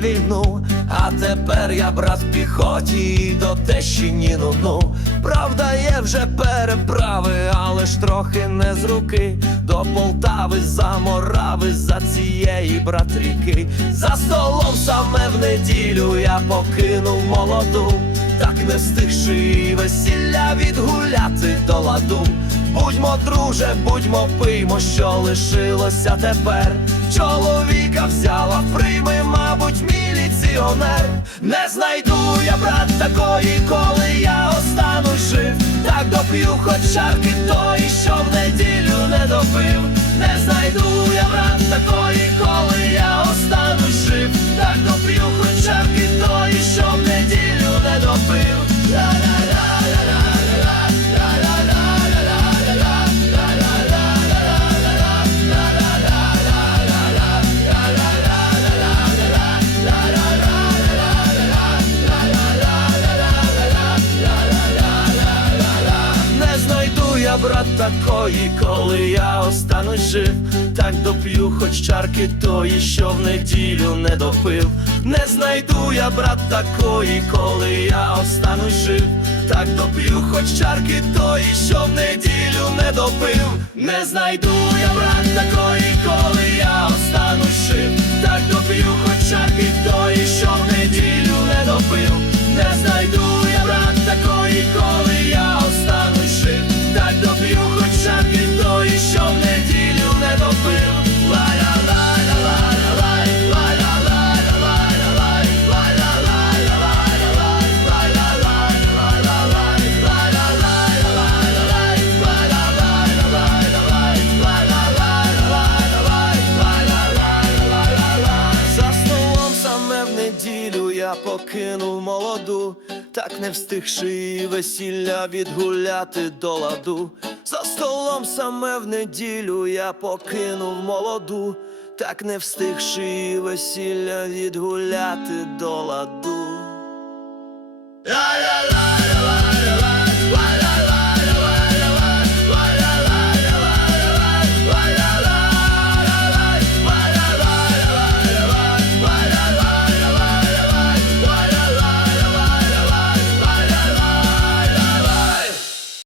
війну, а тепер я брат піхоті до тещині ну Правда, є вже переправи, але ж трохи не з руки. До Полтави за Морави, за цієї брат ріки. За столом саме в неділю я покинув молоду, так не встигши весілля відгуляти до ладу. Будьмо, друже, будьмо, пиймо, що лишилося тепер. Чоловіка взяла, прийми, міліціонер. Не знайду я, брат, такої, коли я остану жив. Так доп'ю хоч чарки тої, що в неділю не допив. Не знайду я, брат, такої, коли я остану жив. Так доп'ю хоч чарки брат, такої, коли я останусь жив. Так доп'ю хоч чарки тої, що в неділю не допив. Не знайду я, брат, такої, коли я останусь жив. Так доп'ю хоч чарки тої, що в неділю не допив. Не знайду я, брат, такої, коли я останусь жив. Так доп'ю хоч чарки покинув молоду, так не встигши весілля відгуляти до ладу. За столом саме в неділю я покинув молоду, так не встигши весілля відгуляти до ладу. Ла-ла-ла